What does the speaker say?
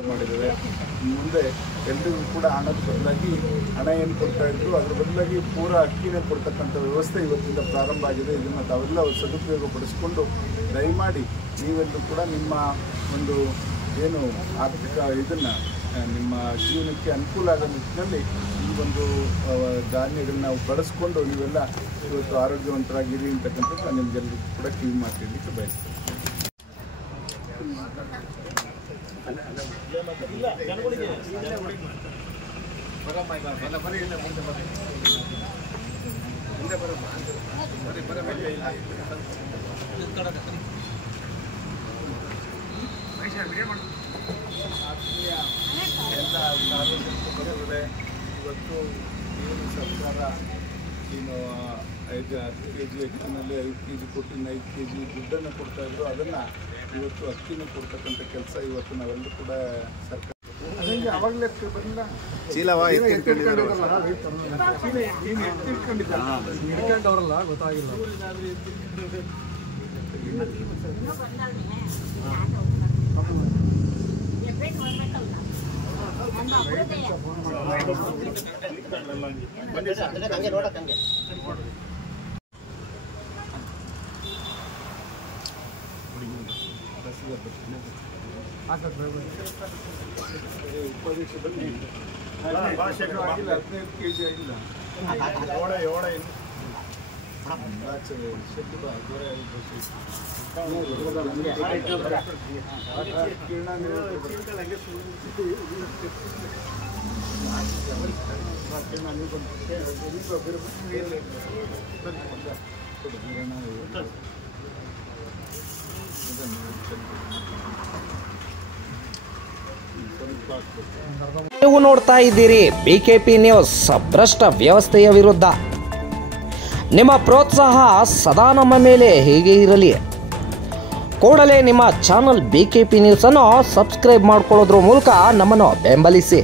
ಮಾಡಿದ್ದೇವೆ. ಮುಂದೆ ಎಲ್ಲರಿಗೂ ಕೂಡ ಹಣದ ಬದಲಾಗಿ ಹಣ ಏನು ಕೊಡ್ತಾ ಇದ್ರು ಅದರ ಬದಲಾಗಿ ಪೂರ ಅಕ್ಕಿನೇ ಕೊಡ್ತಕ್ಕಂಥ ವ್ಯವಸ್ಥೆ ಇವತ್ತಿಂದ ಪ್ರಾರಂಭ ಆಗಿದೆ. ಇದನ್ನು ತಾವೆಲ್ಲ ಸದುಪಯೋಗಪಡಿಸ್ಕೊಂಡು ದಯಮಾಡಿ ನೀವೆಲ್ಲರೂ ಕೂಡ ನಿಮ್ಮ ಒಂದು ಏನು ಆರ್ಥಿಕ ಇದನ್ನು ನಿಮ್ಮ ಜೀವನಕ್ಕೆ ಅನುಕೂಲ ಆಗೋ ನಿಟ್ಟಿನಲ್ಲಿ ಈ ಒಂದು ಧಾನ್ಯಗಳನ್ನ ನಾವು ಬಳಸ್ಕೊಂಡು ನೀವೆಲ್ಲ ಇವತ್ತು ಆರೋಗ್ಯವಂತರಾಗಿರಿ ಅಂತಕ್ಕಂಥದ್ದು ನಾನು ನಿಮಗೆಲ್ಲರಿಗೂ ಕೂಡ ಕಿವಿ ಮಾತಾಡಲಿಕ್ಕೆ ಬಯಸ್ತೇನೆ. ಎಲ್ಲ ಸಾರ್ವಜನಿಕರು ಇವತ್ತು ಏನು ಸರ್ಕಾರ ಏನು 10 kg ಅಕ್ಕಿನಲ್ಲಿ 5 kg ಕೊಟ್ಟು 5 kg ದುಡ್ಡನ್ನು ಕೊಡ್ತಾ ಇದ್ರು, ಅದನ್ನು ಇವತ್ತು ಅಕ್ಕಿನ ಕೊಡ್ತಕ್ಕಂಥ ಕೆಲಸ ಇವತ್ತು ನಾವೆಲ್ಲರೂ ಕೂಡ ಸರ್ಕಾರ ಅವಾಗಲೇ ಇಟ್ಕೊಂಡಿದ್ದವರಲ್ಲ ಗೊತ್ತಾಗಿಲ್ಲ. ಉಪಾಧ್ಯಕ್ಷದಲ್ಲಿ 15 kg ಆಗಿಲ್ಲ. ನೀವು ನೋಡ್ತಾ ಇದ್ದೀರಿ ಬಿಕೆಪಿ ನ್ಯೂಸ್. ಭ್ರಷ್ಟ ವ್ಯವಸ್ಥೆಯ ವಿರುದ್ಧ ನಿಮ್ಮ ಪ್ರೋತ್ಸಾಹ ಸದಾ ನಮ್ಮ ಮೇಲೆ ಹೀಗೆ ಇರಲಿ. ಕೂಡಲೇ ನಿಮ್ಮ ಚಾನಲ್ ಬಿಕೆಪಿ ನ್ಯೂಸ್ ಅನ್ನು ಸಬ್ಸ್ಕ್ರೈಬ್ ಮಾಡಿಕೊಳ್ಳೋದ್ರ ಮೂಲಕ ನಮ್ಮನ್ನು ಬೆಂಬಲಿಸಿ.